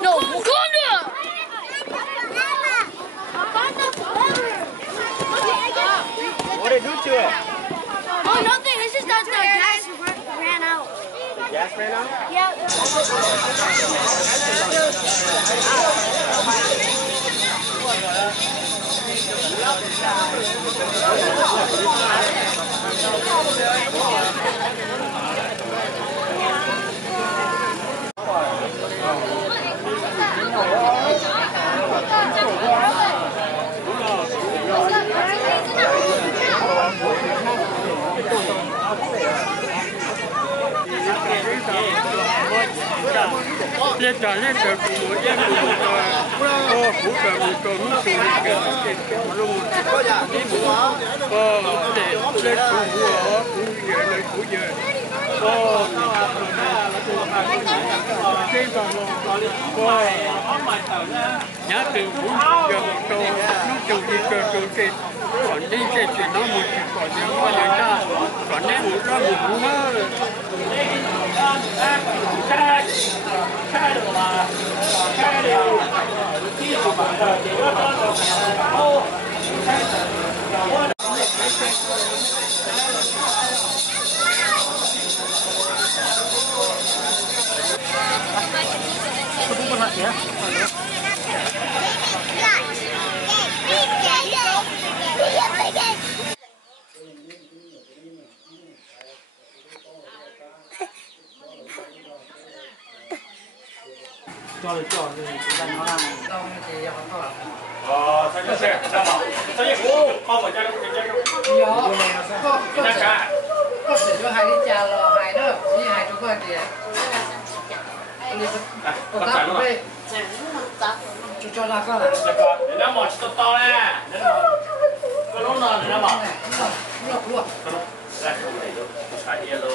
No, Wakanda! What did it do to it? Oh, nothing. It's just that the gas ran out. The gas ran out? Yeah. Lên trời của một em của một hỗ trợ một cầu nút tiền cái luôn đi mua để lên của giờ lên của giờ trên toàn nhá từ cũng giờ một cầu nút cầu đi cờ kề còn đi cái chuyện nó một chuyện còn những con người ta còn nếu một ra một cú mơ cho chúng ta nó là đâu thì không có sao cái xe sao mà sao cái cũ không phải chơi có thể cho hai đi trà lò hai đó như hai chúng tôi thì còn ta cũng về cho ra con là để nó mò to to nè để nó có lúc nào để nó mò luôn đây phải đi luôn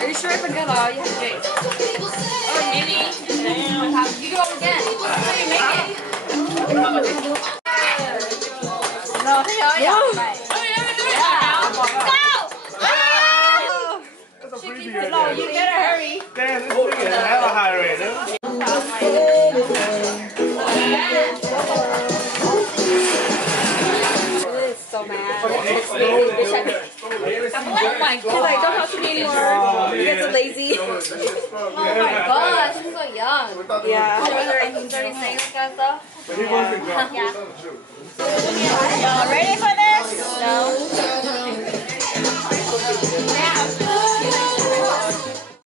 Are you sure it's a good law? You have to wait. Oh, maybe. You go again. So you make it. No, yeah. Right. Oh, you never do it now. Go! You better hurry. Damn, this thing is hella high right now. So mad. Oh my god. He's like, don't talk to me anymore. You guys are lazy. Oh my gosh, he's so young. Yeah. He's already saying this kind of stuff. But he wasn't drunk. Yeah. Y'all ready?